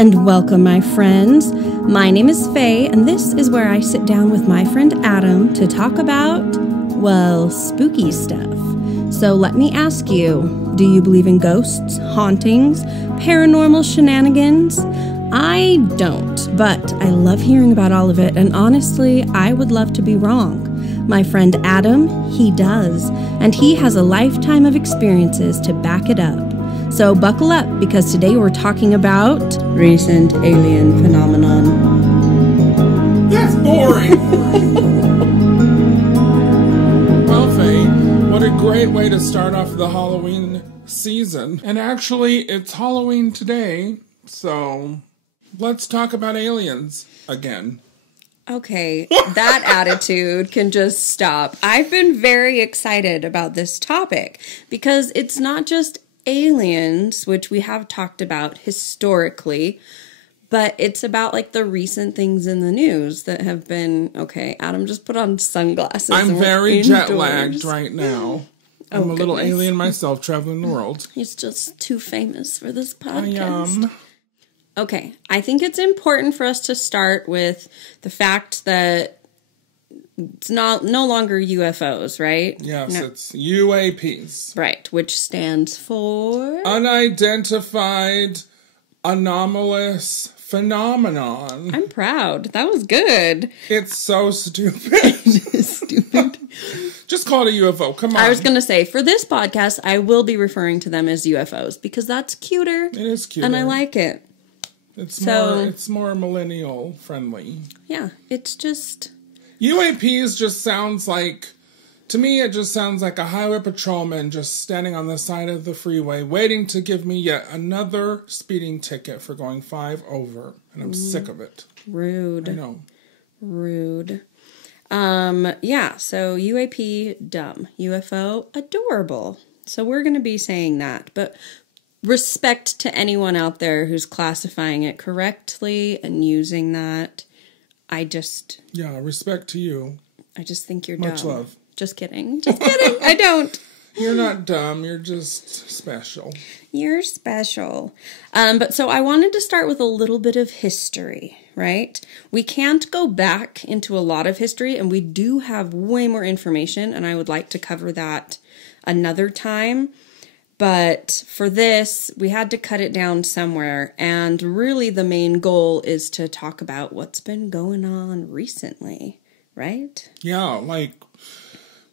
and welcome, my friends. My name is Faye, and this is where I sit down with my friend Adam to talk about, well, spooky stuff. So let me ask you, do you believe in ghosts, hauntings, paranormal shenanigans? I don't, but I love hearing about all of it, and honestly, I would love to be wrong. My friend Adam, he does, and he has a lifetime of experiences to back it up. So buckle up, because today we're talking about recent alien phenomenon. That's boring! Well, Faye, what a great way to start off the Halloween season. And actually, it's Halloween today, so let's talk about aliens again. Okay, that attitude can just stop. I've been very excited about this topic because it's not just aliens, which we have talked about historically, but it's about like the recent things in the news that have been, okay, Adam just put on sunglasses. I'm very jet lagged right now. I'm a little alien myself traveling the world. He's just too famous for this podcast. I am. Okay, I think it's important for us to start with the fact that it's no longer UFOs, right? Yes, no. It's UAPs. Right, which stands for? Unidentified Anomalous Phenomenon. I'm proud. That was good. It's so stupid. Stupid. Just call it a UFO. Come on. I was going to say, for this podcast, I will be referring to them as UFOs because that's cuter. It is cuter. And I like it. It's more millennial friendly. Yeah, it's just... UAPs just sounds like, to me, it just sounds like a highway patrolman just standing on the side of the freeway waiting to give me yet another speeding ticket for going 5 over. And I'm sick of it. Rude. I know. Rude. Yeah, so UAP, dumb. UFO, adorable. So we're going to be saying that. But respect to anyone out there who's classifying it correctly and using that. Yeah, respect to you. I just think you're dumb. Much love. Just kidding. Just kidding. I don't. You're not dumb. You're just special. You're special. But so I wanted to start with a little bit of history, right? We can't go back into a lot of history, and we do have way more information, and I would like to cover that another time. But for this, we had to cut it down somewhere. And really the main goal is to talk about what's been going on recently, right? Yeah, like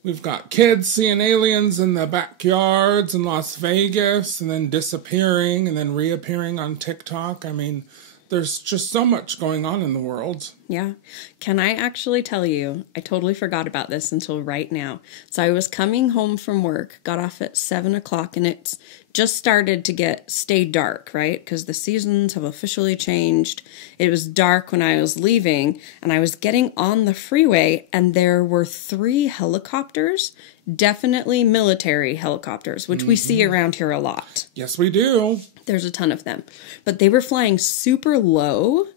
we've got kids seeing aliens in the backyards in Las Vegas and then disappearing and then reappearing on TikTok. I mean, there's just so much going on in the world. Yeah. Can I actually tell you, I totally forgot about this until right now. So I was coming home from work, got off at 7 o'clock, and it's just started to stay dark, right? Because the seasons have officially changed. It was dark when I was leaving, and I was getting on the freeway, and there were 3 helicopters, definitely military helicopters, which we see around here a lot. Yes, we do. There's a ton of them. But they were flying super low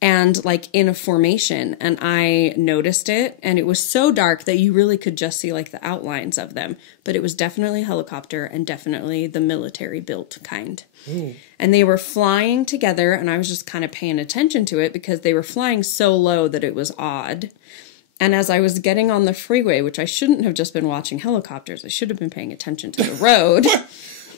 and like in a formation. And I noticed it. And it was so dark that you really could just see like the outlines of them. But it was definitely a helicopter and definitely the military built kind. Ooh. And they were flying together. And I was just kind of paying attention to it because they were flying so low that it was odd. And as I was getting on the freeway, which I shouldn't have just been watching helicopters. I should have been paying attention to the road.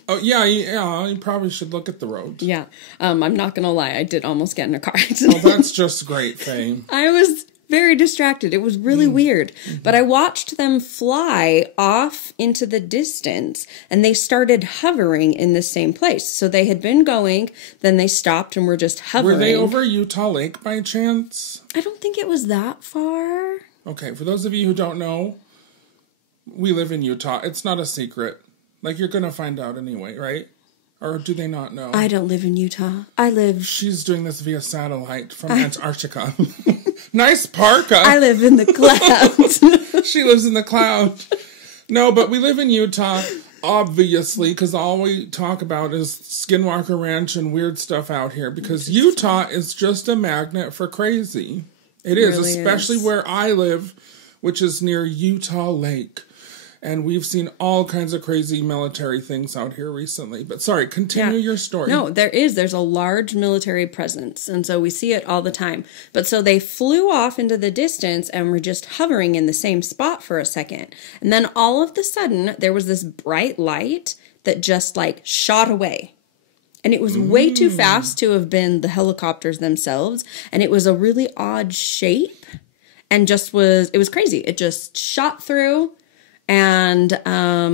Oh, yeah, you probably should look at the road. Yeah, I'm not going to lie, I did almost get in a car accident. Oh, that's just great, Faye. I was very distracted. It was really weird. Mm-hmm. But I watched them fly off into the distance, and they started hovering in the same place. So they had been going, then they stopped and were just hovering. Were they over Utah Lake by chance? I don't think it was that far. Okay, for those of you who don't know, we live in Utah. It's not a secret. Like, you're going to find out anyway, right? Or do they not know? I don't live in Utah. She's doing this via satellite from Antarctica. Nice parka. I live in the clouds. She lives in the cloud. No, but we live in Utah, obviously, because all we talk about is Skinwalker Ranch and weird stuff out here. Because Utah is just a magnet for crazy. It is, really especially where I live, which is near Utah Lake. And we've seen all kinds of crazy military things out here recently. But sorry, continue your story. No, there's a large military presence. And so we see it all the time. But so they flew off into the distance and were just hovering in the same spot for a second. And then all of a sudden, there was this bright light that just like shot away. And it was way too fast to have been the helicopters themselves. And it was a really odd shape. And it was crazy. It just shot through. And I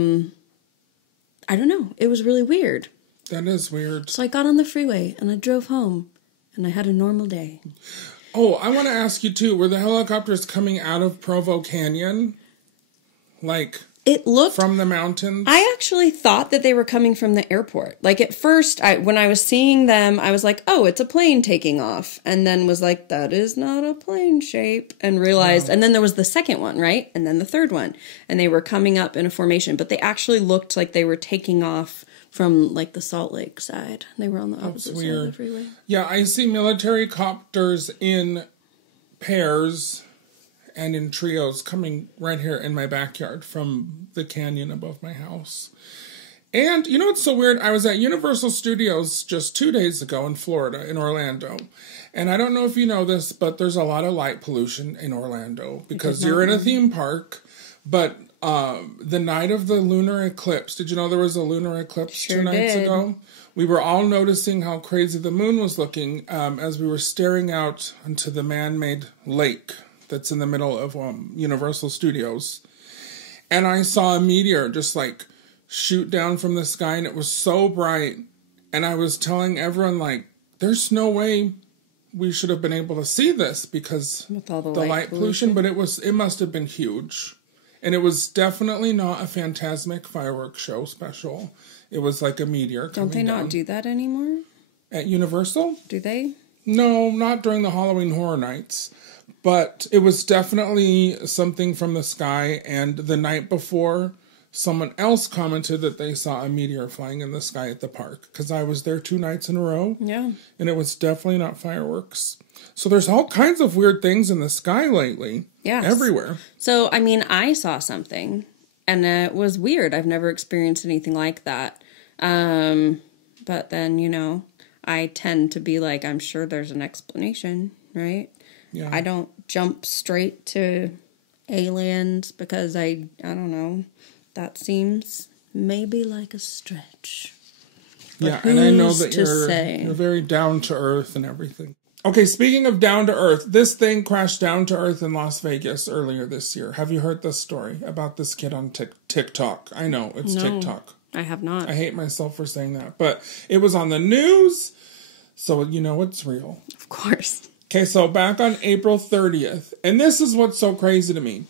don't know. It was really weird. That is weird. So I got on the freeway and I drove home and I had a normal day. Oh, I want to ask you too, were the helicopters coming out of Provo Canyon? Like, it looked from the mountains? I actually thought that they were coming from the airport. Like at first, when I was seeing them, I was like, oh, it's a plane taking off. And then was like, that is not a plane shape. And realized, and then there was the second one, right? And then the third one. And they were coming up in a formation. But they actually looked like they were taking off from like the Salt Lake side. They were on the opposite side of the freeway. Yeah, I see military copters in pairs and in trios coming right here in my backyard from the canyon above my house. And you know what's so weird? I was at Universal Studios just 2 days ago in Florida, in Orlando. And I don't know if you know this, but there's a lot of light pollution in Orlando because you're in a theme park. But the night of the lunar eclipse, did you know there was a lunar eclipse 2 nights ago? We were all noticing how crazy the moon was looking as we were staring out into the man-made lake that's in the middle of Universal Studios. And I saw a meteor just like shoot down from the sky, and it was so bright. And I was telling everyone, like, there's no way we should have been able to see this because with all the light pollution, but it must have been huge. And it was definitely not a Phantasmic fireworks show special. It was like a meteor coming down. Don't they not do that anymore? At Universal? Do they? No, not during the Halloween Horror Nights. But it was definitely something from the sky, and the night before, someone else commented that they saw a meteor flying in the sky at the park, because I was there 2 nights in a row. Yeah. And it was definitely not fireworks. So there's all kinds of weird things in the sky lately. Yes. Everywhere. So, I mean, I saw something, and it was weird. I've never experienced anything like that. But then, you know, I tend to be like, I'm sure there's an explanation, right? Yeah. I don't jump straight to aliens because I don't know. That seems maybe like a stretch. But yeah, and I know that you're very down to earth and everything. Okay, speaking of down to earth, this thing crashed down to earth in Las Vegas earlier this year. Have you heard this story about this kid on TikTok? I know, it's TikTok. I have not. I hate myself for saying that, but it was on the news, so you know it's real. Of course. Okay, so back on April 30th, and this is what's so crazy to me.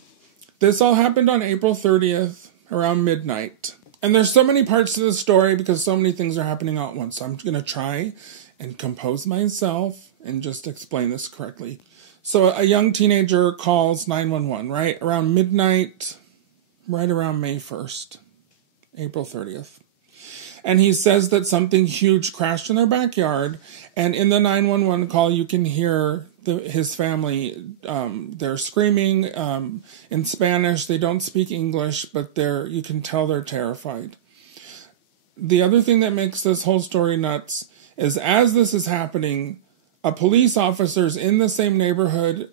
This all happened on April 30th around midnight. And there's so many parts to the story because so many things are happening all at once. So I'm going to try and compose myself and just explain this correctly. So a young teenager calls 911, right? Around midnight, right around May 1st, April 30th. And he says that something huge crashed in their backyard. And in the 911 call, you can hear his family, they're screaming in Spanish. They don't speak English, but you can tell they're terrified. The other thing that makes this whole story nuts is as this is happening, a police officer's in the same neighborhood.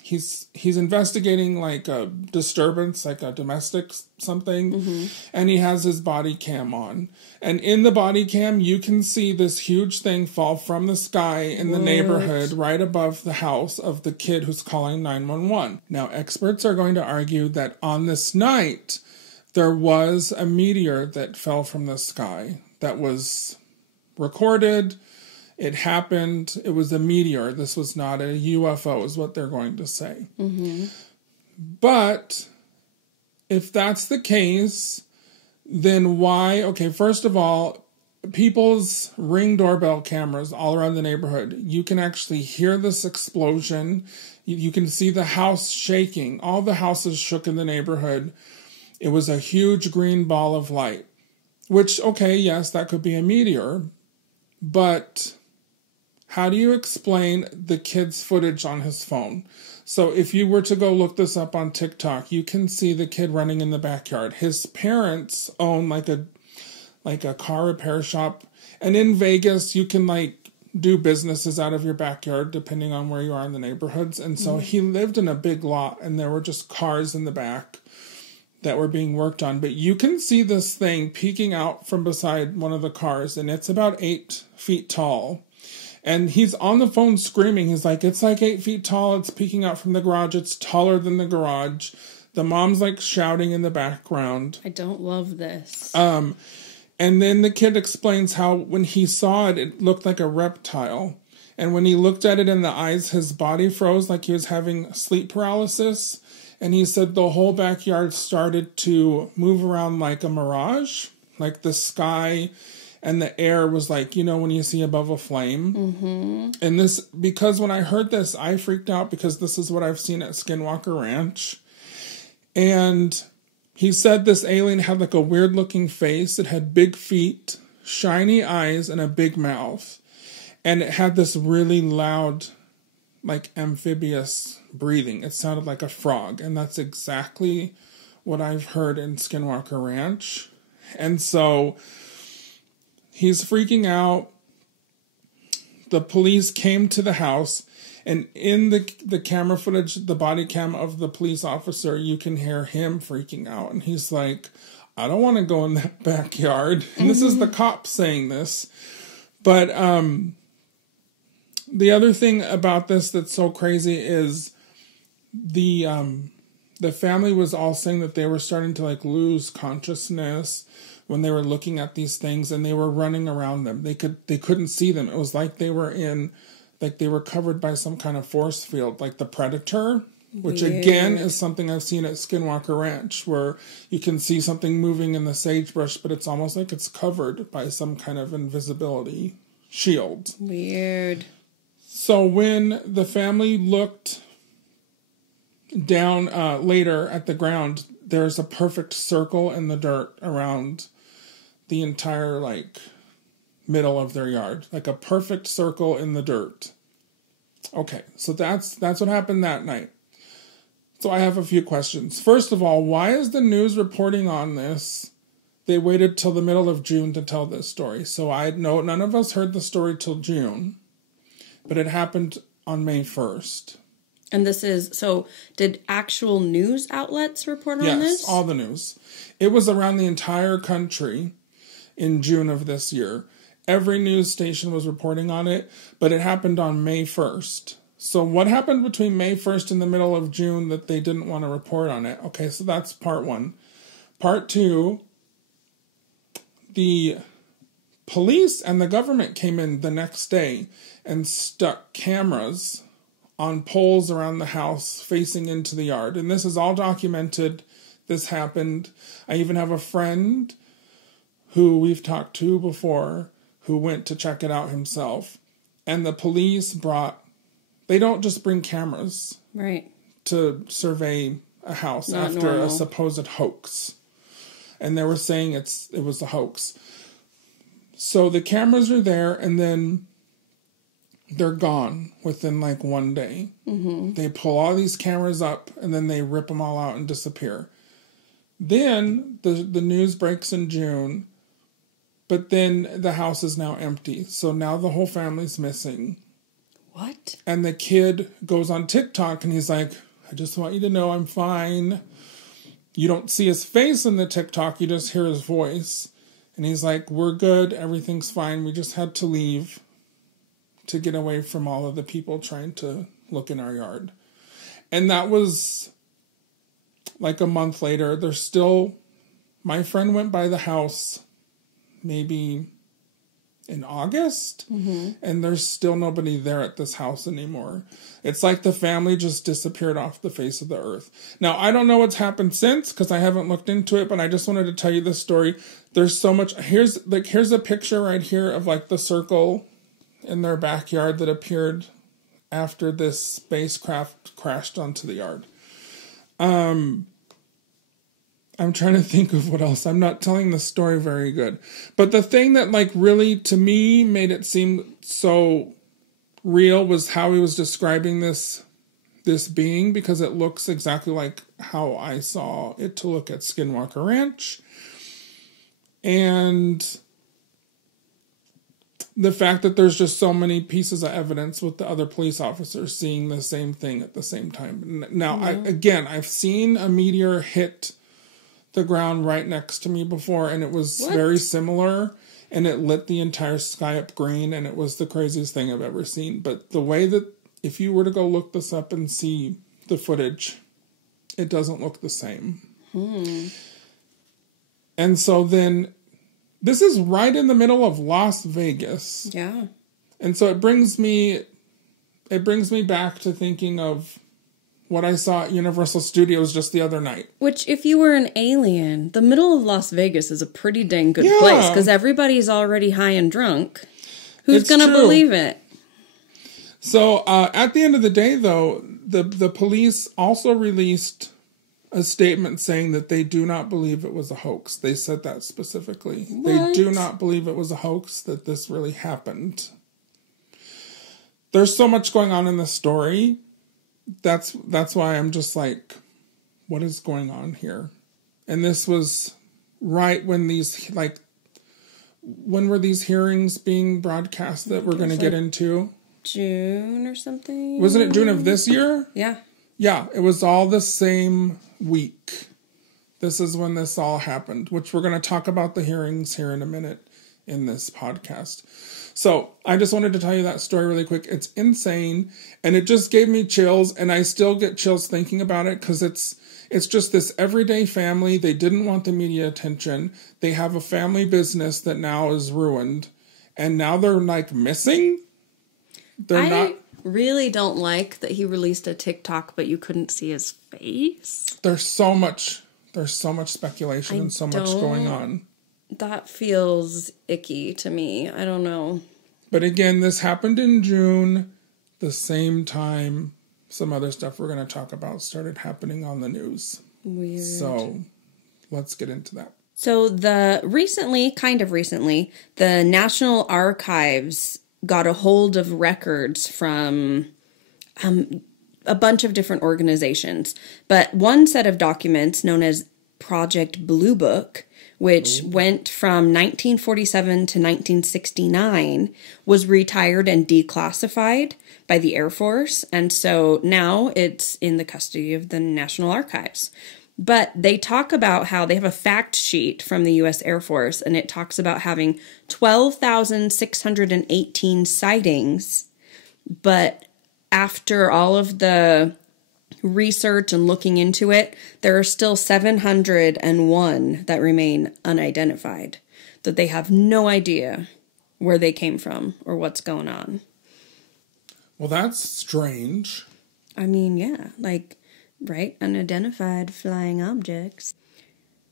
He's investigating like a disturbance, like a domestic something, and he has his body cam on. And in the body cam, you can see this huge thing fall from the sky in the neighborhood right above the house of the kid who's calling 911. Now, experts are going to argue that on this night, there was a meteor that fell from the sky that was recorded. It happened. It was a meteor. This was not a UFO, is what they're going to say. But if that's the case, then why? Okay, first of all, people's Ring doorbell cameras all around the neighborhood, you can actually hear this explosion. You can see the house shaking. All the houses shook in the neighborhood. It was a huge green ball of light, which, okay, yes, that could be a meteor, but how do you explain the kid's footage on his phone? So if you were to go look this up on TikTok, you can see the kid running in the backyard. His parents own like a car repair shop. And in Vegas, you can like do businesses out of your backyard depending on where you are in the neighborhoods. And so he lived in a big lot and there were just cars in the back that were being worked on. But you can see this thing peeking out from beside one of the cars, and it's about 8 feet tall. And he's on the phone screaming. He's like, it's like 8 feet tall. It's peeking out from the garage. It's taller than the garage. The mom's like shouting in the background. I don't love this. And then the kid explains how when he saw it, it looked like a reptile. And when he looked at it in the eyes, his body froze like he was having sleep paralysis. And he said the whole backyard started to move around like a mirage, like the sky and the air was like, you know, when you see above a flame. Mm-hmm. And this, because when I heard this, I freaked out because this is what I've seen at Skinwalker Ranch. And he said this alien had like a weird looking face. It had big feet, shiny eyes, and a big mouth. And it had this really loud, like amphibious breathing. It sounded like a frog. And that's exactly what I've heard in Skinwalker Ranch. And so he's freaking out. The police came to the house, and in the camera footage, the body cam of the police officer, you can hear him freaking out. And he's like, I don't want to go in that backyard. And this is the cop saying this. But the other thing about this that's so crazy is the family was all saying that they were starting to like lose consciousness when they were looking at these things, and they were running around them. They couldn't see them. It was like they were covered by some kind of force field, like the Predator, which again is something I've seen at Skinwalker Ranch, where you can see something moving in the sagebrush, but it's almost like it's covered by some kind of invisibility shield. Weird. So when the family looked down later at the ground, there's a perfect circle in the dirt around the entire like middle of their yard, like a perfect circle in the dirt. Okay, so that's what happened that night. So I have a few questions. First of all, why is the news reporting on this? They waited till the middle of June to tell this story. So I know none of us heard the story till June, but it happened on May 1st. And this is, so did actual news outlets report on this? Yes, all the news. It was around the entire country in June of this year. Every news station was reporting on it, but it happened on May 1st. So what happened between May 1st and the middle of June that they didn't want to report on it? Okay, so that's part one. Part two, the police and the government came in the next day and stuck cameras on poles around the house facing into the yard. And this is all documented. This happened. I even have a friend who we've talked to before who went to check it out himself. And the police they don't just bring cameras right to survey a house Not after normal. a supposed hoax. And they were saying it was a hoax. So the cameras are there, and then they're gone within like one day. Mm-hmm. They pull all these cameras up, and then they rip them all out and disappear. Then the news breaks in June, but then the house is now empty. So now the whole family's missing. What? And the kid goes on TikTok, and he's like, I just want you to know I'm fine. You don't see his face in the TikTok, you just hear his voice. And he's like, we're good, everything's fine. We just had to leave to get away from all of the people trying to look in our yard. And that was like a month later. My friend went by the house maybe in August, and there's still nobody there at this house anymore. It's like the family just disappeared off the face of the earth. Now, I don't know what's happened since because I haven't looked into it, but I just wanted to tell you this story. There's so much. Here's a picture right here of like the circle in their backyard that appeared after this spacecraft crashed onto the yard. I'm trying to think of what else. I'm not telling the story very good. But the thing that like really to me made it seem so real was how he was describing this this being because it looks exactly like how I saw it to look at Skinwalker Ranch. And the fact that there's just so many pieces of evidence with the other police officers seeing the same thing at the same time. Now, I've seen a meteor hit the ground right next to me before, and it was very similar, and it lit the entire sky up green, and it was the craziest thing I've ever seen. But the way that, if you were to go look this up and see the footage, it doesn't look the same. And so then, this is right in the middle of Las Vegas. Yeah. And so it brings me back to thinking of what I saw at Universal Studios just the other night. Which, if you were an alien, the middle of Las Vegas is a pretty dang good place, because everybody's already high and drunk. Who's going to believe it? So, at the end of the day, though, the police also released a statement saying that they do not believe it was a hoax. They said that specifically. What? They do not believe it was a hoax, that this really happened. There's so much going on in the story. That's why I'm just like, what is going on here? And this was right when these, like, when were these hearings being broadcast that we're going to get into? June or something? Wasn't it June of this year? Yeah. Yeah, it was all the same week. This is when this all happened, which we're going to talk about the hearings here in a minute in this podcast. So I just wanted to tell you that story really quick. It's insane, and it just gave me chills, and I still get chills thinking about it because it's just this everyday family. They didn't want the media attention. They have a family business that now is ruined, and now they're like missing. I really don't like that he released a TikTok, but you couldn't see his face. There's so much speculation and so much going on. That feels icky to me. I don't know. But again, this happened in June, the same time some other stuff we're going to talk about started happening on the news. Weird. So let's get into that. So recently, the National Archives got a hold of records from a bunch of different organizations. But one set of documents known as Project Blue Book, which went from 1947 to 1969, was retired and declassified by the Air Force. And so now it's in the custody of the National Archives. But they talk about how they have a fact sheet from the U.S. Air Force, and it talks about having 12,618 sightings. But after all of the research and looking into it, there are still 701 that remain unidentified, that they have no idea where they came from or what's going on. Well, that's strange. I mean, yeah, right? Unidentified flying objects.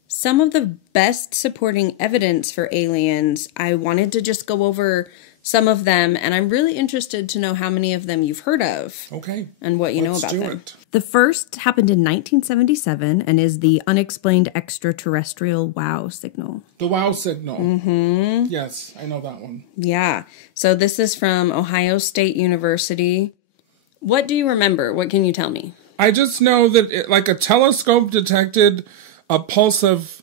Some of the best supporting evidence for aliens, I wanted to just go over some of them, and I'm really interested to know how many of them you've heard of. Okay. And what you know about them. It. The first happened in 1977 and is the unexplained extraterrestrial WOW signal. The WOW signal. Mm-hmm. Yes, I know that one. Yeah. So this is from Ohio State University. What do you remember? What can you tell me? I just know that a telescope detected a pulse of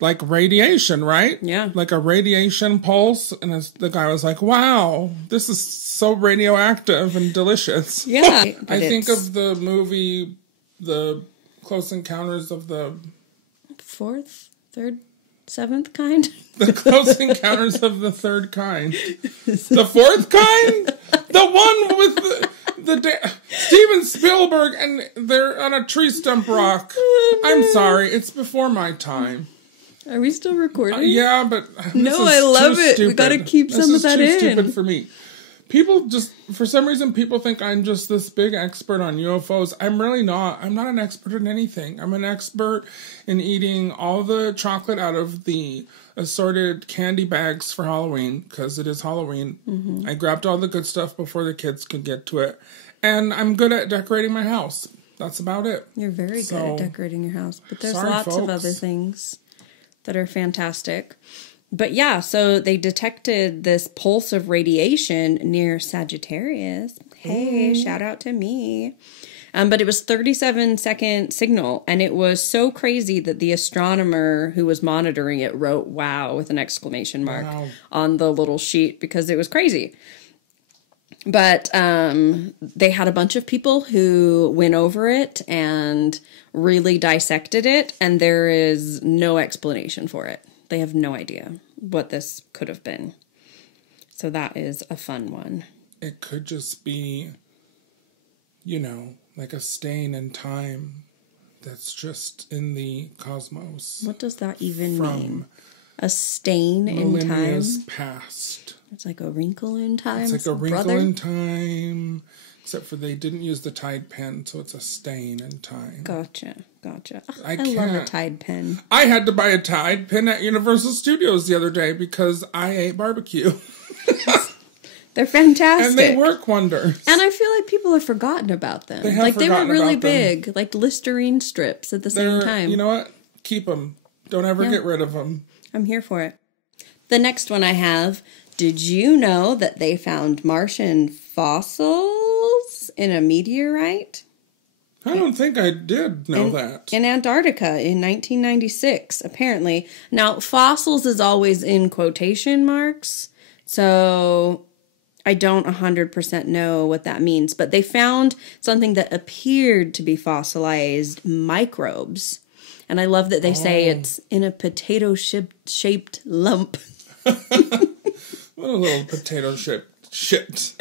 radiation, right? Yeah. Like a radiation pulse. And the guy was like, wow, this is so radioactive and delicious. Yeah. I think of the movie, The Close Encounters of the... Fourth, third, seventh kind? The Close Encounters of the Third Kind. The fourth kind? The one with Steven Spielberg, and they're on a tree stump rock. I'm sorry, it's before my time. Are we still recording? Yeah, but no, I love it. Stupid. We gotta keep some of that in. This is too stupid for me. People just, for some reason, people think I'm just this big expert on UFOs. I'm really not. I'm not an expert in anything. I'm an expert in eating all the chocolate out of the assorted candy bags for Halloween, because it is Halloween. Mm-hmm. I grabbed all the good stuff before the kids could get to it. And I'm good at decorating my house. That's about it. You're very good at decorating your house. But there's lots of other things that are fantastic. But yeah, so they detected this pulse of radiation near Sagittarius. Hey, shout out to me. But it was 37-second signal, and it was so crazy that the astronomer who was monitoring it wrote "wow" with an exclamation mark on the little sheet because it was crazy. But they had a bunch of people who went over it and really dissected it, and there is no explanation for it. They have no idea what this could have been. So that is a fun one. It could just be, you know, like a stain in time that's just in the cosmos. What does that even mean? A stain in time? Millennia's past. It's like a wrinkle in time? It's like a wrinkle in time, except for they didn't use the Tide pen, so it's a stain in time. Gotcha. Oh, I can't. love a Tide pen. I had to buy a Tide pen at Universal Studios the other day because I ate barbecue. They're fantastic. And they work wonders. And I feel like people have forgotten about them. They were really big, like Listerine strips at the same time. You know what? Keep them. Don't ever get rid of them. I'm here for it. The next one I have, did you know that they found Martian fossils in a meteorite? I don't think I did know that. In Antarctica in 1996, apparently. Now, fossils is always in quotation marks, so I don't 100% know what that means. But they found something that appeared to be fossilized microbes. And I love that they say it's in a potato-shaped lump. What a little potato shaped shit.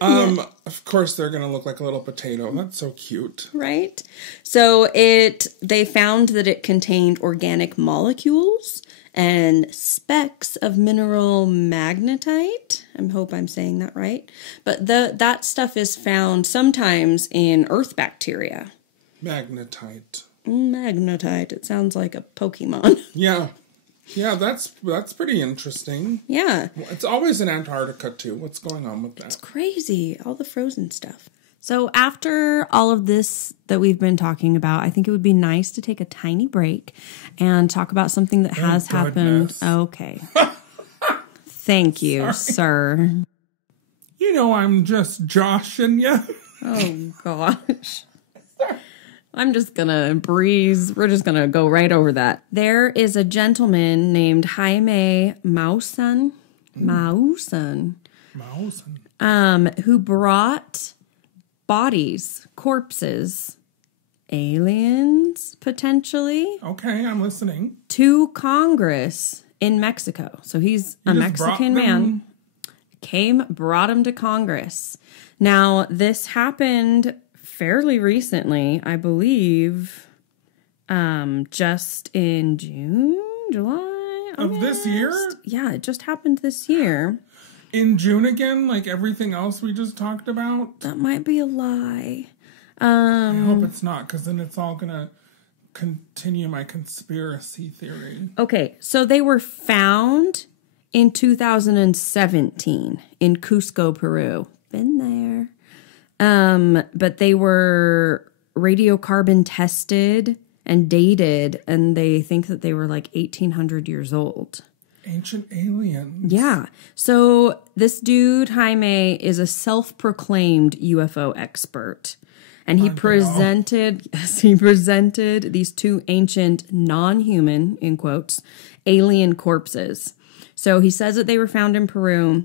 Of course they're going to look like a little potato. That's so cute. Right? So they found that it contained organic molecules and specks of mineral magnetite. I hope I'm saying that right. But that stuff is found sometimes in earth bacteria. Magnetite. Magnetite. It sounds like a Pokemon. Yeah. Yeah, that's pretty interesting. Yeah. It's always in Antarctica, too. What's going on with that? It's crazy. All the frozen stuff. So after all of this that we've been talking about, I think it would be nice to take a tiny break and talk about something that has happened. Okay. Thank you, sir. You know I'm just joshing you. Oh, gosh. I'm just going to breeze. We're just going to go right over that. There is a gentleman named Jaime Maussan, who brought bodies, corpses, aliens, potentially. Okay, I'm listening. To Congress in Mexico. So he's a Mexican man. Brought him to Congress. Now, this happened fairly recently, I believe, just in July? Of this year? Yeah, it just happened this year. In June again, like everything else we just talked about? That might be a lie. I hope it's not, because then it's all going to continue my conspiracy theory. Okay, so they were found in 2017 in Cusco, Peru. Been there. But they were radiocarbon tested and dated, and they think that they were like 1,800 years old. Ancient aliens. Yeah. So this dude, Jaime, is a self-proclaimed UFO expert. And he presented these two ancient, non-human, in quotes, alien corpses. So he says that they were found in Peru.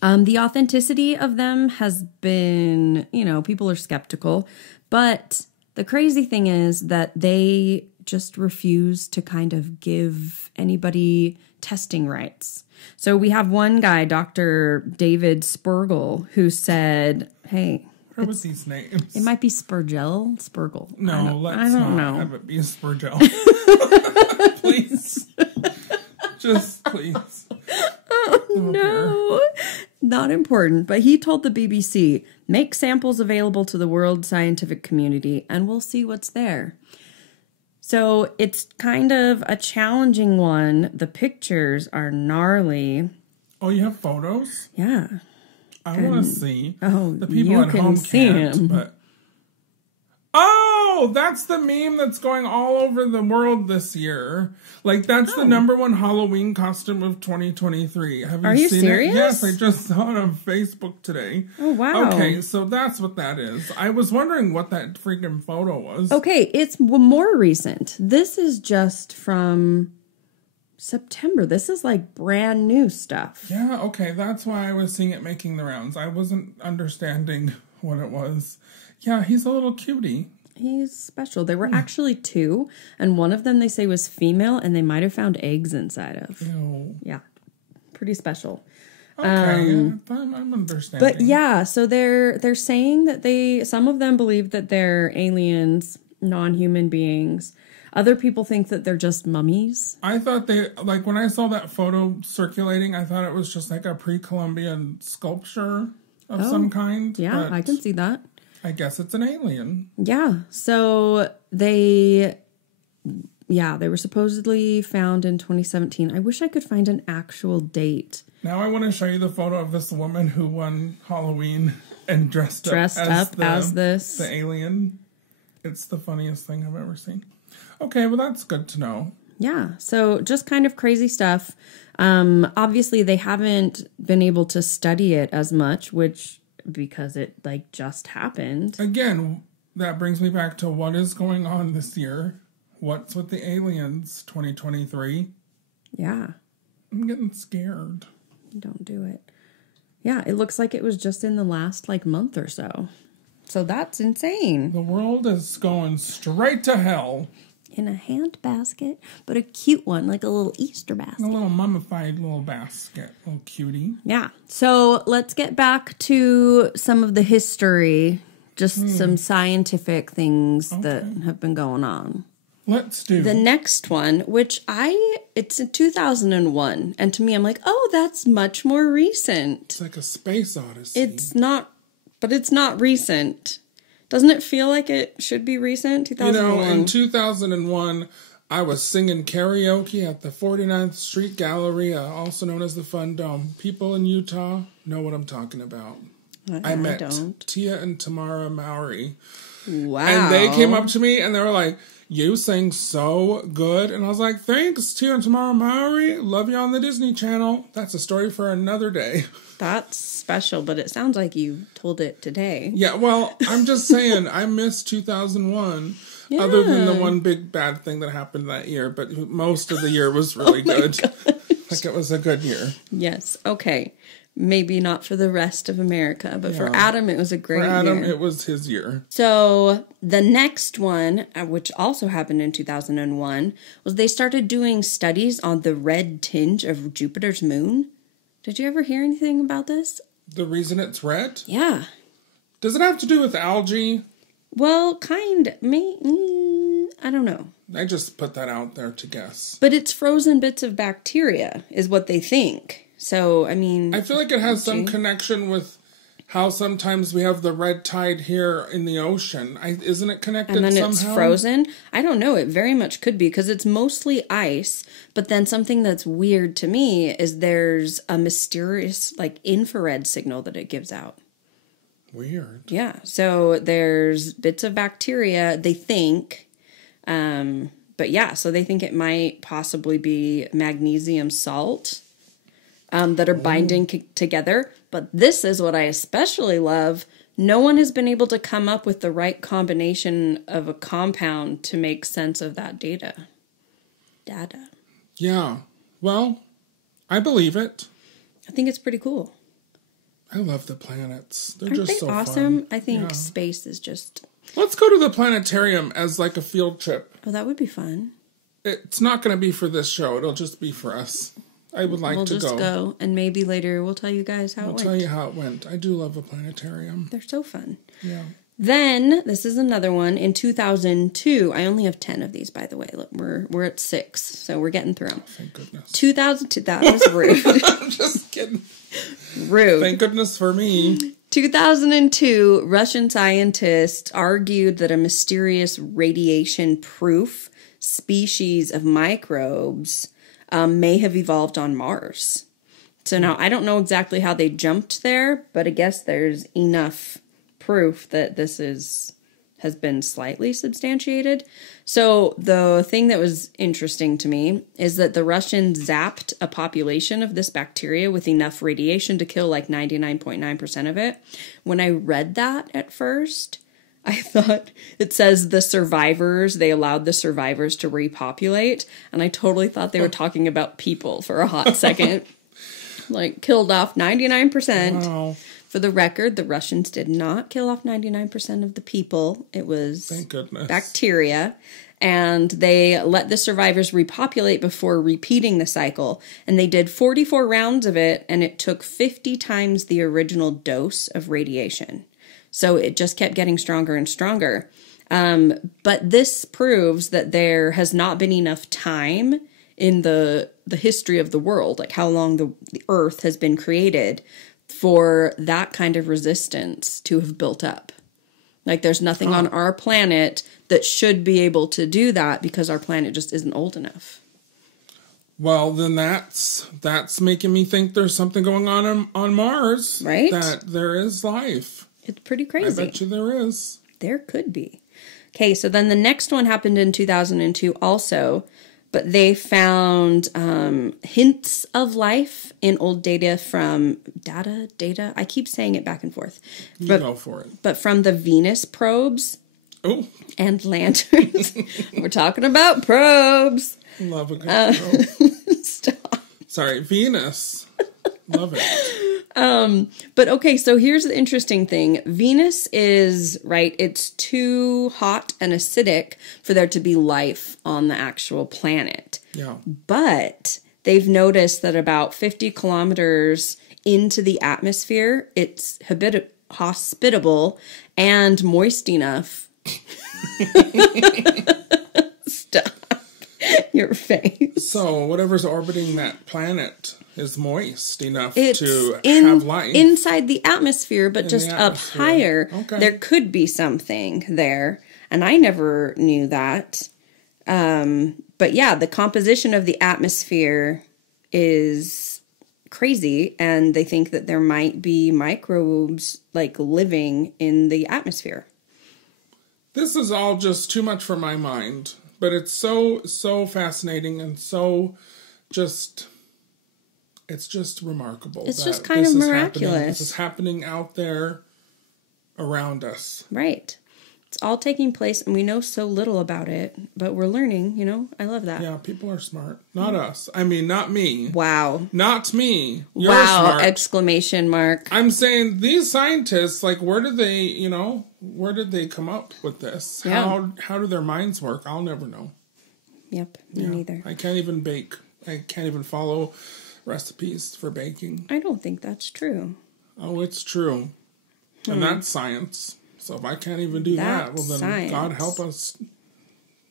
The authenticity of them has been, people are skeptical. But the crazy thing is that they just refuse to kind of give anybody testing rights. So we have one guy, Dr. David Spergel, who said, hey... What was these names? It might be Spergel. No, let's not have it be Spergel. Please. Just please. Oh, no. Not important. But he told the BBC, make samples available to the world scientific community and we'll see what's there. So it's kind of a challenging one. The pictures are gnarly. Oh, you have photos? Yeah. I want to see. Oh, the people at home can't, but... Oh, Oh, that's the meme that's going all over the world this year. Like, that's the #1 Halloween costume of 2023. Have you Are you seen serious? it? Yes, I just saw it on Facebook today. Oh, wow. Okay, so that's what that is. I was wondering what that freaking photo was. Okay, it's more recent. This is just from September. This is like brand new stuff. Yeah, okay, that's why I was seeing it making the rounds. I wasn't understanding what it was. Yeah, he's a little cutie. He's special. There were actually 2, and one of them they say was female, and they might have found eggs inside of. Ew. Yeah, pretty special. Okay, I'm understanding. But yeah, so they're saying that some of them believe that they're aliens, non-human beings. Other people think that they're just mummies. I thought when I saw that photo circulating, I thought it was just like a pre-Columbian sculpture of some kind. Yeah, I can see that. I guess it's an alien. Yeah, so they were supposedly found in 2017. I wish I could find an actual date. Now I want to show you the photo of this woman who won Halloween and dressed up as the alien. It's the funniest thing I've ever seen. Okay, well, that's good to know. Yeah, so just kind of crazy stuff. Obviously, they haven't been able to study it as much, because it just happened. Again, that brings me back to what is going on this year. What's with the aliens 2023? Yeah. I'm getting scared. Don't do it. Yeah, it looks like it was just in the last month or so. So that's insane. The world is going straight to hell. In a hand basket, but a cute one, like a little Easter basket. A little mummified little basket, little cutie. Yeah. So let's get back to some of the history, just some scientific things that have been going on. Let's do the next one, which it's in 2001, and to me, I'm like, oh, that's much more recent. It's like a space odyssey. It's not recent. Doesn't it feel like it should be recent? 2001. In 2001, I was singing karaoke at the 49th Street Galleria, also known as the Fun Dome. People in Utah know what I'm talking about. I met Tia and Tamara Mowry. Wow. And they came up to me and they were like, you sing so good. And I was like, thanks, Tia and Tamara Mowry. Love you on the Disney Channel. That's a story for another day. That's special, but it sounds like you told it today. Yeah, well, I'm just saying, I miss 2001, other than the one big bad thing that happened that year, but most of the year was really good. Like, it was a good year. Yes, okay. Maybe not for the rest of America, but for Adam, it was a great year. For Adam, it was his year. So, the next one, which also happened in 2001, was they started doing studies on the red tinge of Jupiter's moon. Did you ever hear anything about this? The reason it's red? Yeah. Does it have to do with algae? Well, I don't know. I just put that out there to guess. But it's frozen bits of bacteria, is what they think. So, I mean... I feel like it has some connection with how sometimes we have the red tide here in the ocean. Isn't it connected somehow? And then it's frozen? I don't know. It very much could be, because it's mostly ice. But then something that's weird to me is there's a mysterious, infrared signal that it gives out. Weird. Yeah. So there's bits of bacteria, they think. But yeah, so they think it might possibly be magnesium salt that are binding together. But this is what I especially love. No one has been able to come up with the right combination of a compound to make sense of that data. Yeah. Well, I believe it. I think it's pretty cool. I love the planets. They're Aren't just they so awesome? fun. I think space is just... Let's go to the planetarium as a field trip. Oh, that would be fun. It's not going to be for this show. It'll just be for us. I would like to go. We'll just go, and maybe later we'll tell you guys how it went. We'll tell you how it went. I do love a planetarium. They're so fun. Yeah. Then, this is another one. In 2002, I only have 10 of these, by the way. Look, we're at 6, so we're getting through them. Oh, thank goodness. 2002, that was rude. I'm just kidding. Rude. Thank goodness for me. 2002, Russian scientists argued that a mysterious radiation-proof species of microbes may have evolved on Mars. So now, I don't know exactly how they jumped there, but I guess there's enough proof that this has has been slightly substantiated. So the thing that was interesting to me is that the Russians zapped a population of this bacteria with enough radiation to kill like 99.9% of it. When I read that at first, I thought it says they allowed the survivors to repopulate. And I totally thought they were talking about people for a hot second. Like, killed off 99%. Wow. For the record, the Russians did not kill off 99% of the people. It was Thank goodness. Bacteria. And they let the survivors repopulate before repeating the cycle. And they did 44 rounds of it, and it took 50 times the original dose of radiation. So it just kept getting stronger and stronger. But this proves that there has not been enough time in the history of the world, like how long the Earth has been created, for that kind of resistance to have built up. Like, there's nothing on our planet that should be able to do that because our planet just isn't old enough. Well, then that's making me think there's something going on Mars. Right? That there is life. It's pretty crazy. I bet you there is. There could be. Okay, so then the next one happened in 2002 also, but they found hints of life in old data from data. I keep saying it back and forth. You go for it. But from the Venus probes and lanterns. We're talking about probes. Love a good probe. Stop. Sorry, Venus. Love it. But okay, so here's the interesting thing. Venus is, right, it's too hot and acidic for there to be life on the actual planet. Yeah. But they've noticed that about 50 kilometers into the atmosphere, it's hospitable and moist enough. Stop your face. So whatever's orbiting that planet is moist enough to have life. Inside the atmosphere, but just up higher, there could be something there. And I never knew that. But yeah, the composition of the atmosphere is crazy. And they think that there might be microbes like living in the atmosphere. This is all just too much for my mind. But it's so fascinating and so just... It's just remarkable. It's just kind of miraculous. This is happening out there around us. Right. It's all taking place, and we know so little about it, but we're learning, I love that. Yeah, people are smart. Not us. I mean, not me. Wow. Not me. You're wow, smart. Exclamation mark. I'm saying these scientists, like, where did they come up with this? Yeah. How do their minds work? I'll never know. Yep, me neither. I can't even bake. I can't even follow recipes for baking. I don't think that's true. Oh, it's true. And that's science. So if I can't even do that, well then science. God help us,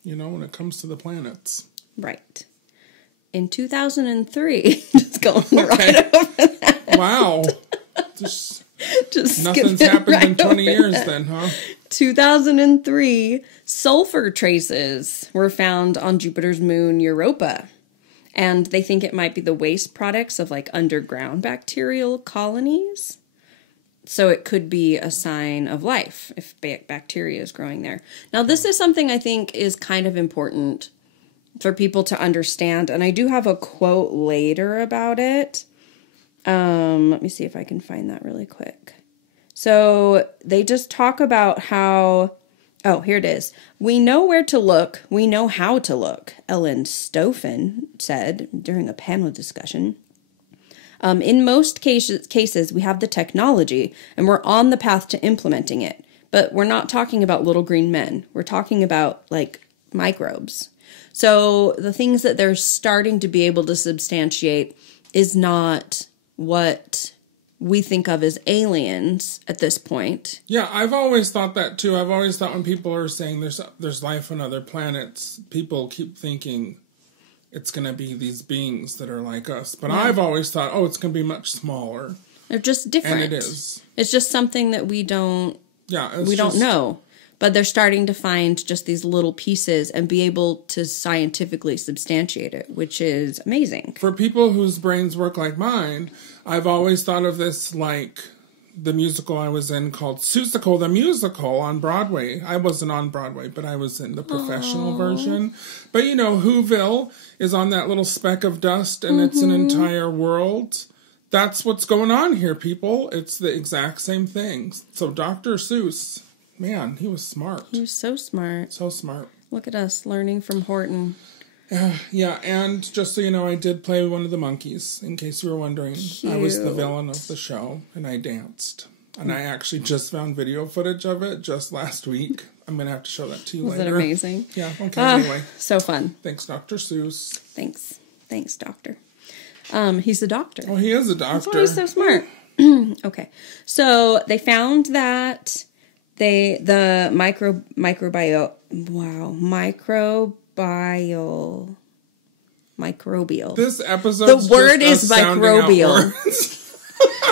when it comes to the planets. Right. In 2003, just going right over that. Wow. Just nothing's happened right in 20 years then, huh? 2003, sulfur traces were found on Jupiter's moon Europa. And they think it might be the waste products of like underground bacterial colonies. So it could be a sign of life if bacteria is growing there. Now, this is something I think is kind of important for people to understand. And I do have a quote later about it. Let me see if I can find that really quick. So they just talk about how... Oh, here it is. We know where to look. We know how to look, Ellen Stoffen said during a panel discussion. In most cases, we have the technology, and we're on the path to implementing it. But we're not talking about little green men. We're talking about, like, microbes. So the things that they're starting to be able to substantiate is not what we think of as aliens at this point. Yeah, I've always thought that too. I've always thought when people are saying there's life on other planets, people keep thinking it's going to be these beings that are like us. But I've always thought, it's going to be much smaller. They're just different. And it is. It's just something that we don't don't know. But they're starting to find just these little pieces and be able to scientifically substantiate it, which is amazing. For people whose brains work like mine, I've always thought of this like the musical I was in called Seussical the Musical on Broadway. I wasn't on Broadway, but I was in the professional version. But you know, Whoville is on that little speck of dust, and it's an entire world. That's what's going on here, people. It's the exact same thing. So Dr. Seuss, man, he was smart. He was so smart. So smart. Look at us learning from Horton. Yeah, and just so you know, I did play one of the monkeys, in case you were wondering. Cute. I was the villain of the show, and I danced. And I actually just found video footage of it just last week. I'm going to have to show that to you later. Was it amazing? Yeah, okay, anyway. So fun. Thanks, Dr. Seuss. Thanks, doctor. He's a doctor. Oh, he is a doctor. That's why he's so smart. Okay, so they found that microbial. This episode. The word is microbial.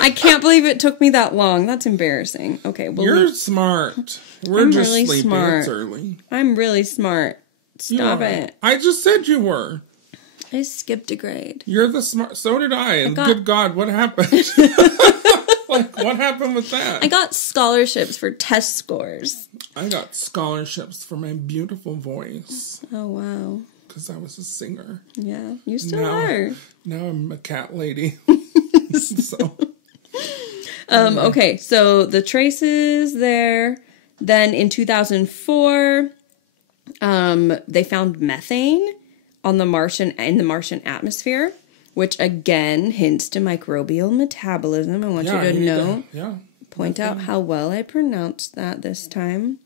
I can't believe it took me that long. That's embarrassing. Okay, well, you're smart. I'm just really sleepy. Smart. It's early. I'm really smart. Stop it. I just said you were. I skipped a grade. You're the smart. So did I. And good God, what happened? Like, what happened with that? I got scholarships for test scores. I got scholarships for my beautiful voice. Oh, wow. Because I was a singer. Yeah, you still are. Now I'm a cat lady. So. Okay, so the traces there. Then in 2004, they found methane in the Martian atmosphere, which again hints to microbial metabolism. I want you to know. Point out how well I pronounced that this time.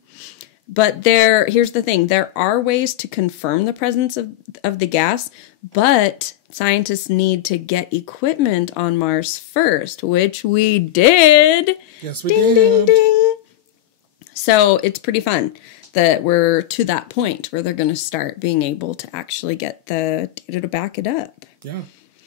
But here's the thing. There are ways to confirm the presence of the gas, but scientists need to get equipment on Mars first, which we did. Yes, we did. Ding, ding. So it's pretty fun that we're to that point where they're going to start being able to actually get the data to back it up. Yeah.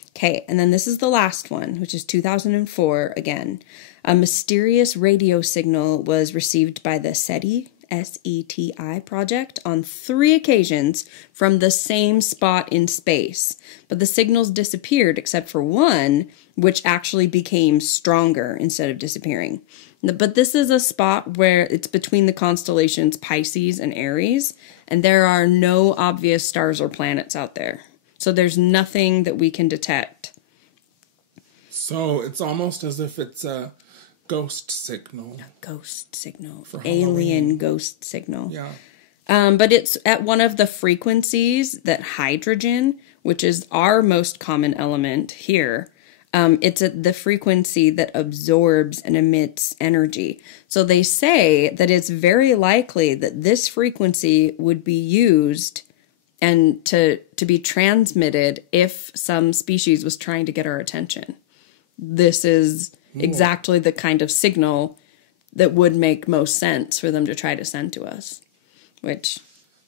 Okay, and then this is the last one, which is 2004 again. A mysterious radio signal was received by the SETI, S-E-T-I project on 3 occasions from the same spot in space. But the signals disappeared except for one, which actually became stronger instead of disappearing. But this is a spot where it's between the constellations Pisces and Aries, and there are no obvious stars or planets out there. So there's nothing that we can detect. So it's almost as if it's a ghost signal. A ghost signal. For alien Halloween. Ghost signal. Yeah. But it's at one of the frequencies that hydrogen, which is our most common element here, it's at the frequency that absorbs and emits energy. So they say that it's very likely that this frequency would be used and to be transmitted if some species was trying to get our attention. This is exactly the kind of signal that would make most sense for them to try to send to us. Which...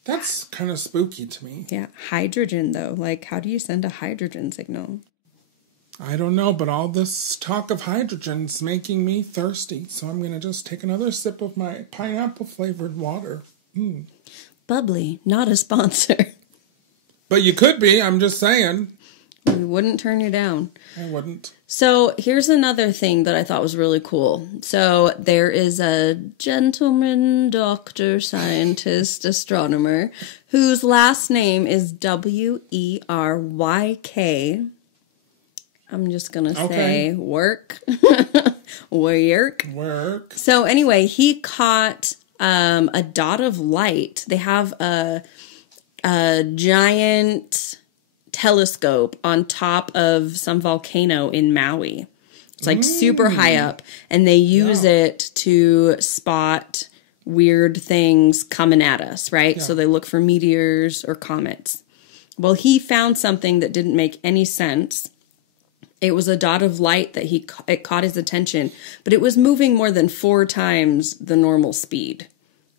that's kind of spooky to me. Yeah, hydrogen though. Like, how do you send a hydrogen signal? I don't know, but all this talk of hydrogen's making me thirsty. So I'm going to just take another sip of my pineapple-flavored water. Bubbly, not a sponsor. But you could be, I'm just saying. We wouldn't turn you down. I wouldn't. So here's another thing that I thought was really cool. So there is a gentleman, doctor, scientist, astronomer, whose last name is Werk. I'm just going to say work. Work. So anyway, he caught a dot of light. They have a giant telescope on top of some volcano in Maui. It's like super high up, and they use it to spot weird things coming at us, right? So they look for meteors or comets. Well, he found something that didn't make any sense. It was a dot of light that it caught his attention, but it was moving more than 4 times the normal speed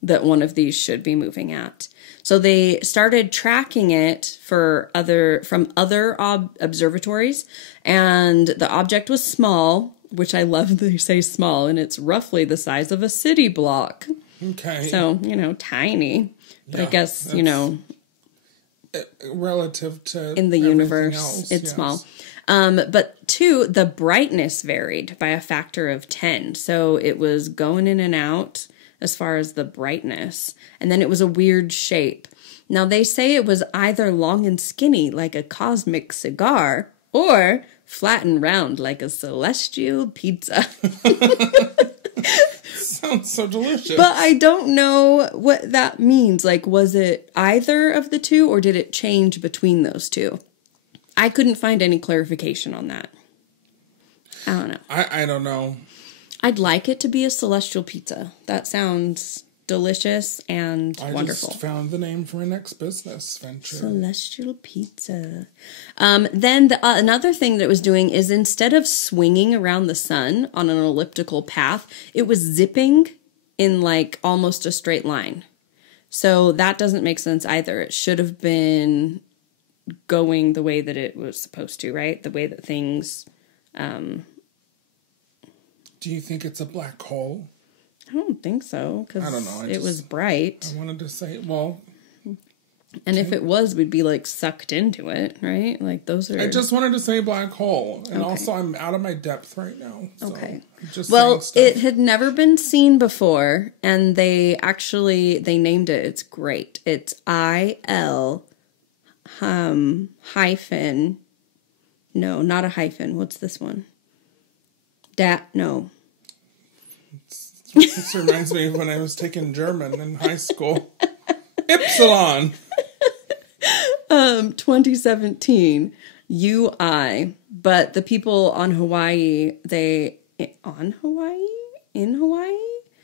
that one of these should be moving at. So they started tracking it from other observatories, and the object was small, which I love that they say small, and it's roughly the size of a city block. Okay. So, tiny. But I guess, relative to in the universe, else, it's small. But 2, the brightness varied by a factor of 10. So it was going in and out as far as the brightness. And then it was a weird shape. Now, they say it was either long and skinny like a cosmic cigar or flat and round like a celestial pizza. Sounds so delicious. But I don't know what that means. Like, was it either of the 2 or did it change between those 2? I couldn't find any clarification on that. I don't know. I don't know. I'd like it to be a celestial pizza. That sounds delicious and wonderful. I just found the name for my next business venture. Celestial pizza. Then another thing that it was doing is instead of swinging around the sun on an elliptical path, it was zipping in like almost a straight line. So that doesn't make sense either. It should have been going the way that it was supposed to, right? The way that things... Do you think it's a black hole? I don't think so, because I don't know. It was bright. I wanted to say, well... And if it was, we'd be, like, sucked into it, right? Like, those are... I just wanted to say black hole. And also, I'm out of my depth right now. So okay. Just well, it had never been seen before, and they named it. It's great. It's IL... hyphen... No, not a hyphen. What's this one? No. This reminds me of when I was taking German in high school. Epsilon. 2017 UI, but the people on Hawaii, in Hawaii?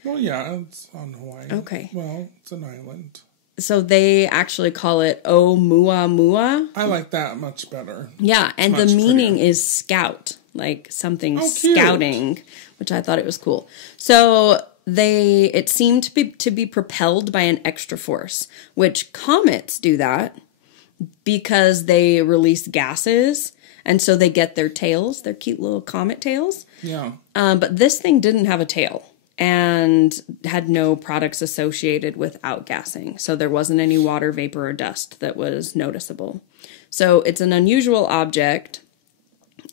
Well, yeah, it's on Hawaii. Okay. Well, it's an island. So they actually call it Oumuamua. I like that much better. Yeah, and the meaning is scout, like something scouting, which I thought it was cool. So it seemed to be propelled by an extra force, which comets do that because they release gases, and so they get their tails, their cute little comet tails. Yeah. But this thing didn't have a tail and had no products associated with outgassing. So there wasn't any water, vapor, or dust that was noticeable. So it's an unusual object,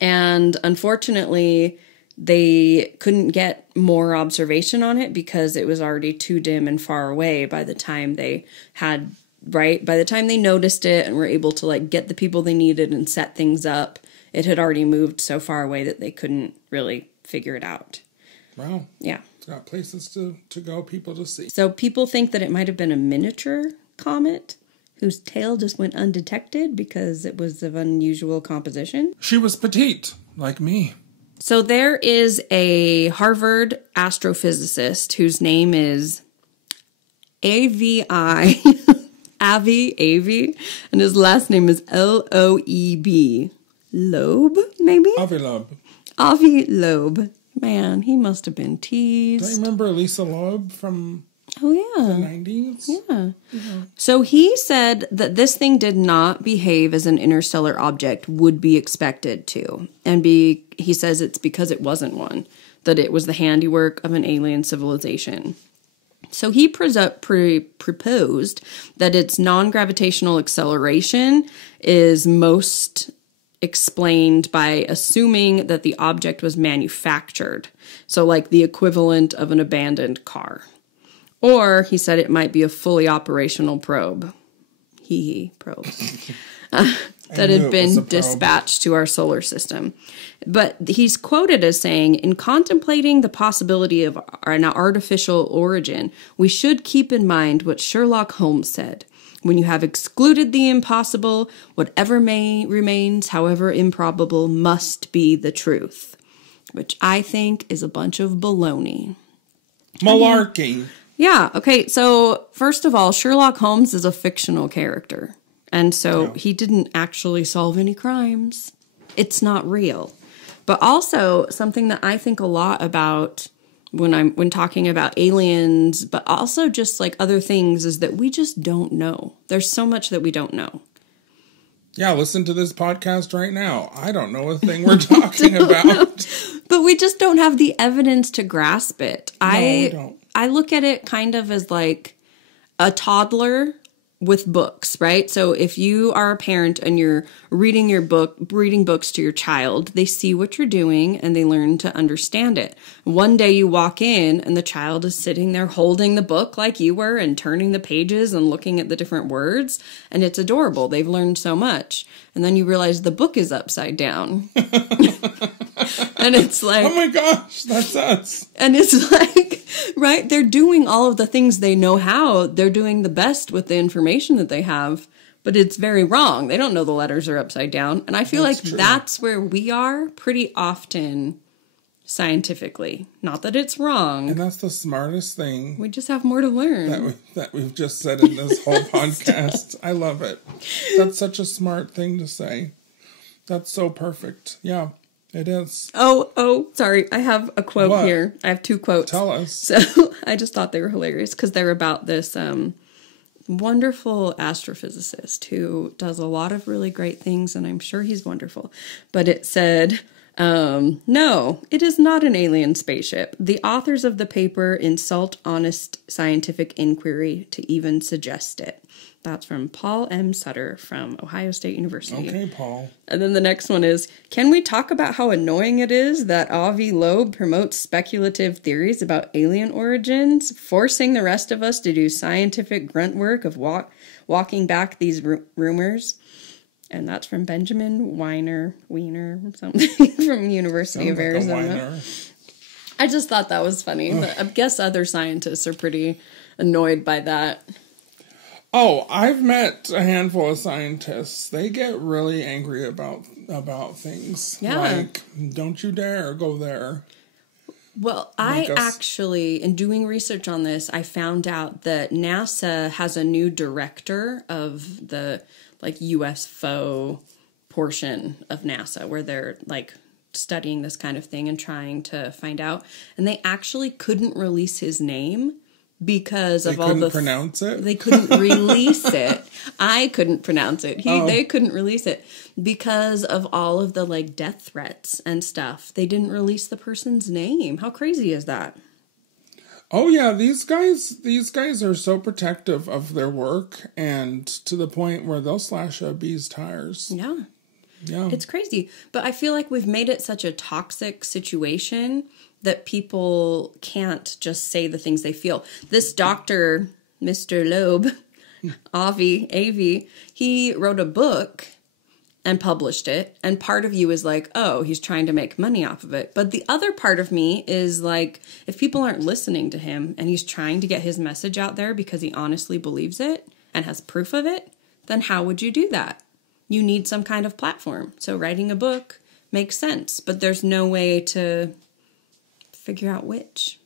and unfortunately, they couldn't get more observation on it because it was already too dim and far away by the time they noticed it and were able to like get the people they needed and set things up. It had already moved so far away that they couldn't really figure it out. Wow. Yeah. It's got places to go, people to see. So people think that it might have been a miniature comet whose tail just went undetected because it was of unusual composition. She was petite, like me. So there is a Harvard astrophysicist whose name is Avi, and his last name is Loeb. Lobe, maybe? Avi Loeb. Man, he must have been teased. Do you remember Lisa Loeb from the 90s? Yeah. So he said that this thing did not behave as an interstellar object would be expected to. And he says it's because it wasn't one, that it was the handiwork of an alien civilization. So he proposed that its non-gravitational acceleration is most explained by assuming that the object was manufactured. So like the equivalent of an abandoned car. Or he said it might be a fully operational probe. Probe. That had been dispatched to our solar system. But he's quoted as saying, in contemplating the possibility of an artificial origin, we should keep in mind what Sherlock Holmes said. When you have excluded the impossible, whatever may remains, however improbable, must be the truth. Which I think is a bunch of baloney. Malarkey. Yeah, okay, so first of all, Sherlock Holmes is a fictional character. And so he didn't actually solve any crimes. It's not real. But also, something that I think a lot about when talking about aliens, but also just like other things, is that we just don't know. There's so much that we don't know. Yeah, listen to this podcast right now. I don't know a thing we're talking about. But we just don't have the evidence to grasp it. No, we don't. I look at it kind of as like a toddler with books, right? So if you are a parent and you're reading books to your child, they see what you're doing and they learn to understand it. One day you walk in and the child is sitting there holding the book like you were and turning the pages and looking at the different words, and it's adorable. They've learned so much. And then you realize the book is upside down. And it's like, oh my gosh, that's us. And it's like, right, they're doing all of the things they know how. They're doing the best with the information that they have, but it's very wrong. They don't know the letters are upside down. And I feel like that's where we are pretty often scientifically. Not that it's wrong. And that's the smartest thing. We just have more to learn. That we've just said in this whole podcast. I love it. That's such a smart thing to say. That's so perfect. Yeah. It is. Oh, sorry. I have a quote here. I have 2 quotes. Tell us. So I just thought they were hilarious because they're about this wonderful astrophysicist who does a lot of really great things, and I'm sure he's wonderful. But it said, no, it is not an alien spaceship. The authors of the paper insult honest scientific inquiry to even suggest it. That's from Paul M Sutter from Ohio State University. Okay, Paul. And then the next one is, can we talk about how annoying it is that Avi Lobe promotes speculative theories about alien origins, forcing the rest of us to do scientific grunt work of walking back these rumors? And that's from Benjamin Weiner something from University of Arizona. I just thought that was funny. I guess other scientists are pretty annoyed by that. Oh, I've met a handful of scientists. They get really angry about things. Yeah. Like, don't you dare go there. Well, actually, in doing research on this, I found out that NASA has a new director of the, UFO portion of NASA, where they're, studying this kind of thing and trying to find out. And they actually couldn't release his name because of all the... They couldn't pronounce it? They couldn't release it. I couldn't pronounce it. They couldn't release it because of all of the, death threats and stuff. They didn't release the person's name. How crazy is that? Oh, yeah. These guys are so protective of their work, and to the point where they'll slash a bee's tires. Yeah. Yeah. It's crazy. But I feel like we've made it such a toxic situation that people can't just say the things they feel. This doctor, Mr. Lobe, Avi, he wrote a book and published it. And part of you is like, oh, he's trying to make money off of it. But the other part of me is like, if people aren't listening to him and he's trying to get his message out there because he honestly believes it and has proof of it, then how would you do that? You need some kind of platform. So writing a book makes sense, but there's no way to figure out which,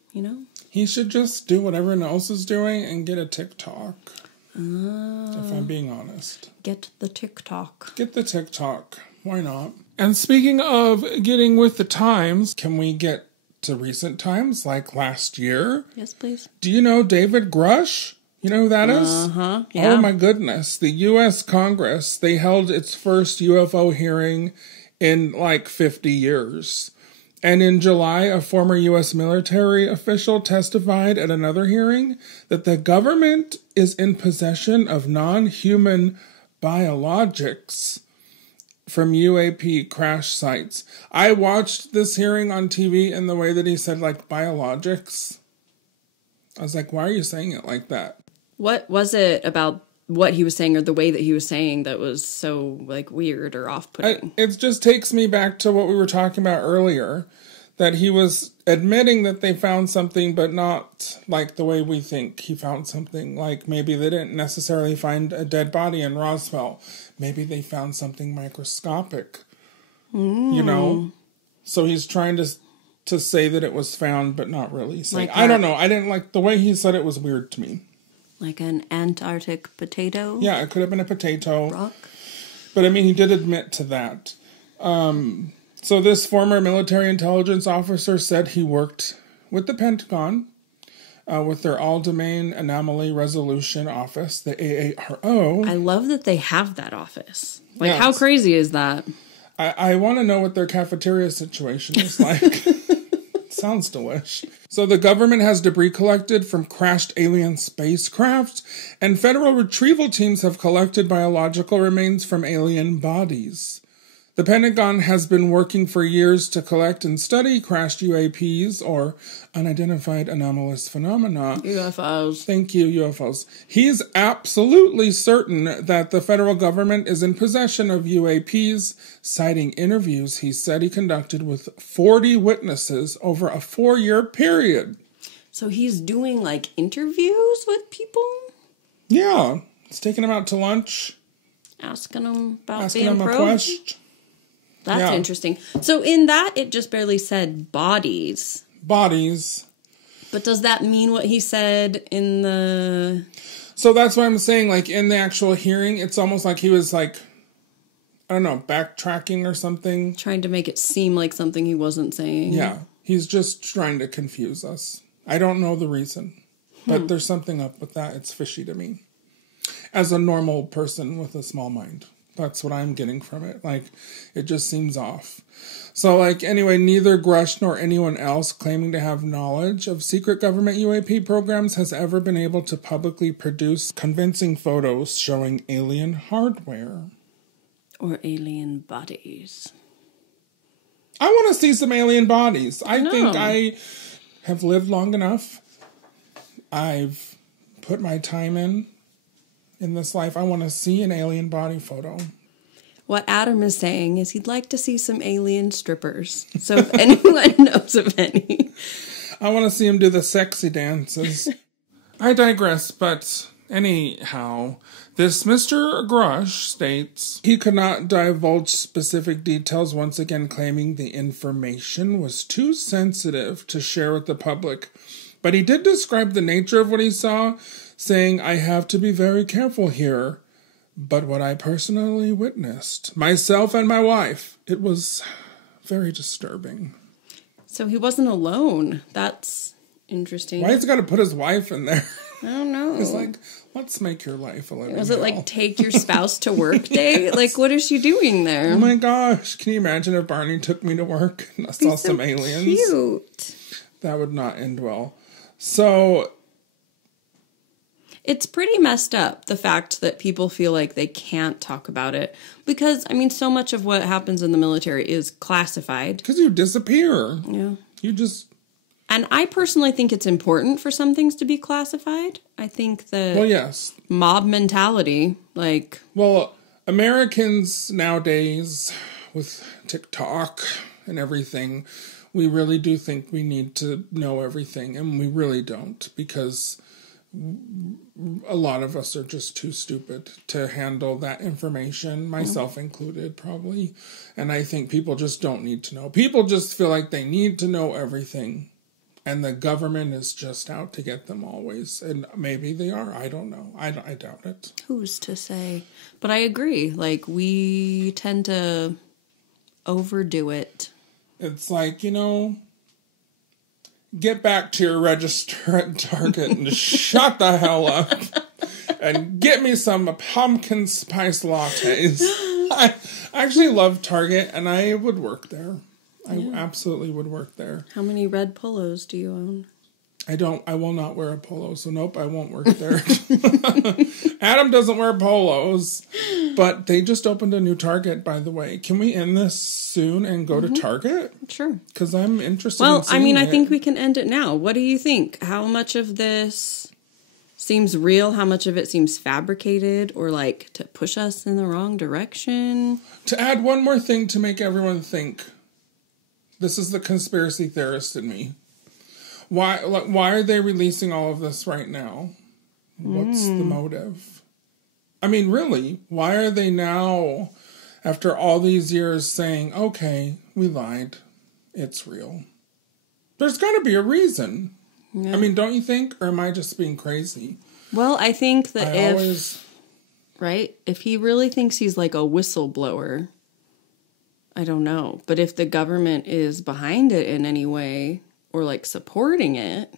He should just do what everyone else is doing and get a TikTok. If I'm being honest. Get the TikTok. Get the TikTok. Why not? And speaking of getting with the times, can we get to recent times, like last year? Yes, please. Do you know David Grush? You know who that is? Uh-huh. Yeah. Oh my goodness. The U.S. Congress, they held its first UFO hearing in 50 years. And in July, a former U.S. military official testified at another hearing that the government is in possession of non-human biologics from UAP crash sites. I watched this hearing on TV, and the way that he said, biologics, I was like, why are you saying it like that? What was it about what he was saying or the way that he was saying that was so weird or off-putting? It just takes me back to what we were talking about earlier, that he was admitting that they found something, but not the way we think he found something. Maybe they didn't necessarily find a dead body in Roswell. Maybe they found something microscopic, So he's trying to say that it was found, but not really. I don't know. I didn't the way he said it was weird to me. Like an Antarctic potato? Yeah, it could have been a potato. Rock? But, he did admit to that. So this former military intelligence officer said he worked with the Pentagon, with their All-Domain Anomaly Resolution Office, the AARO. I love that they have that office. How crazy is that? I want to know what their cafeteria situation is like. Sounds delish. So the government has debris collected from crashed alien spacecraft, and federal retrieval teams have collected biological remains from alien bodies. The Pentagon has been working for years to collect and study crashed UAPs, or unidentified anomalous phenomena. UFOs. Thank you, UFOs. He's absolutely certain that the federal government is in possession of UAPs, citing interviews he said he conducted with 40 witnesses over a 4-year period. So he's doing, like, interviews with people? Yeah. He's taking them out to lunch. Asking them about asking being them a probed? question. That's interesting. So in that, it just barely said bodies. Bodies. But does that mean what he said in the... So that's what I'm saying, like, in the actual hearing, it's almost like he was, like, I don't know, backtracking or something. Trying to make it seem like something he wasn't saying. Yeah. He's just trying to confuse us. I don't know the reason. But there's something up with that. It's fishy to me. As a normal person with a small mind. That's what I'm getting from it. Like, it just seems off. So, like, anyway, neither Grush nor anyone else claiming to have knowledge of secret government UAP programs has ever been able to publicly produce convincing photos showing alien hardware. Or alien bodies. I want to see some alien bodies. I think I have lived long enough. I've put my time in this life. I want to see an alien body photo. What Adam is saying is he'd like to see some alien strippers. So if anyone knows of any. I want to see him do the sexy dances. I digress, but anyhow, this Mr. Grush states he could not divulge specific details, once again claiming the information was too sensitive to share with the public. But he did describe the nature of what he saw, saying, I have to be very careful here. But what I personally witnessed, myself and my wife, it was very disturbing. So he wasn't alone. That's interesting. Why has he got to put his wife in there? I don't know. It's like, let's make your life a little Was it like take your spouse to work day? Yes. Like, what is she doing there? Oh my gosh. Can you imagine if Barney took me to work and I saw some aliens? Cute. That would not end well. So it's pretty messed up, the fact that people feel like they can't talk about it. Because, I mean, so much of what happens in the military is classified. Because you disappear. Yeah. You just... And I personally think it's important for some things to be classified. I think that... Well, yes. Mob mentality, like... Well, Americans nowadays, with TikTok and everything, we really do think we need to know everything. And we really don't, because a lot of us are just too stupid to handle that information, myself included, probably. And I think people just don't need to know. People just feel like they need to know everything. And the government is just out to get them always. And maybe they are. I don't know. I doubt it. Who's to say? But I agree. Like, we tend to overdo it. It's like, get back to your register at Target and shut the hell up. And get me some pumpkin spice lattes. I actually love Target, and I would work there. I absolutely would work there. How many red polos do you own? I will not wear a polo, so nope, I won't work there. Adam doesn't wear polos, but they just opened a new Target, by the way. Can we end this soon and go to Target? Sure. Because I'm interested in seeing I think we can end it now. What do you think? How much of this seems real? How much of it seems fabricated or like to push us in the wrong direction? To add one more thing to make everyone think. This is the conspiracy theorist in me. Why are they releasing all of this right now? What's the motive? I mean, really, why are they now, after all these years, saying, okay, we lied, it's real? There's got to be a reason. Yeah. I mean, don't you think? Or am I just being crazy? Well, I think that if he really thinks he's like a whistleblower, I don't know. But if the government is behind it in any way or like supporting it.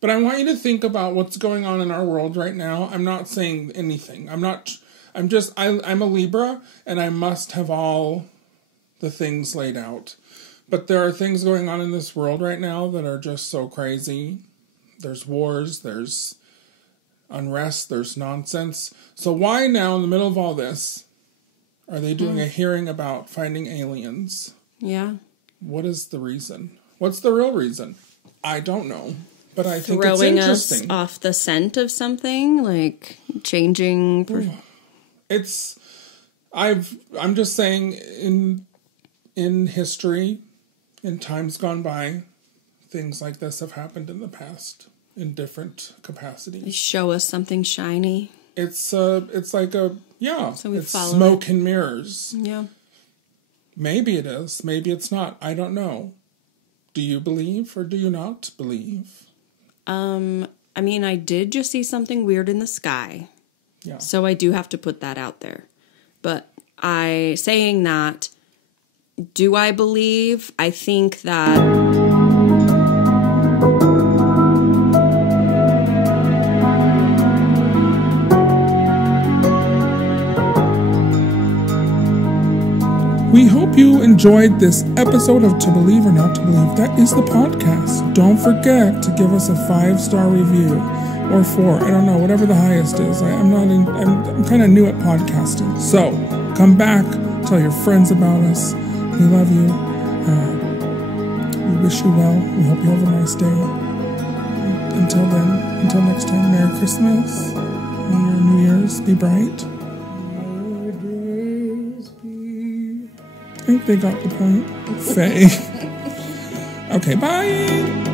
But I want you to think about what's going on in our world right now. I'm not saying anything. I'm a Libra and I must have all the things laid out. But there are things going on in this world right now that are just so crazy. There's wars, there's unrest, there's nonsense. So why now, in the middle of all this, are they doing a hearing about finding aliens? Yeah. What is the reason? What's the real reason? I don't know. But I think Throwing it's us interesting. off the scent of something, like changing. I'm just saying in history, in times gone by, things like this have happened in the past in different capacities. They show us something shiny. It's like a, yeah, So we it's follow smoke and mirrors. Yeah. Maybe it is. Maybe it's not. I don't know. Do you believe or do you not believe? I mean, I did just see something weird in the sky. Yeah. So I do have to put that out there. But saying that, do I believe? I think that... We hope you enjoyed this episode of To Believe or Not to Believe. That is the podcast. Don't forget to give us a 5-star review or 4. I don't know, whatever the highest is. I'm kind of new at podcasting. So come back, tell your friends about us. We love you. We wish you well. We hope you have a nice day. Until then, until next time, Merry Christmas. May your New Year's be bright. I think they got the point. Faye. Okay, bye.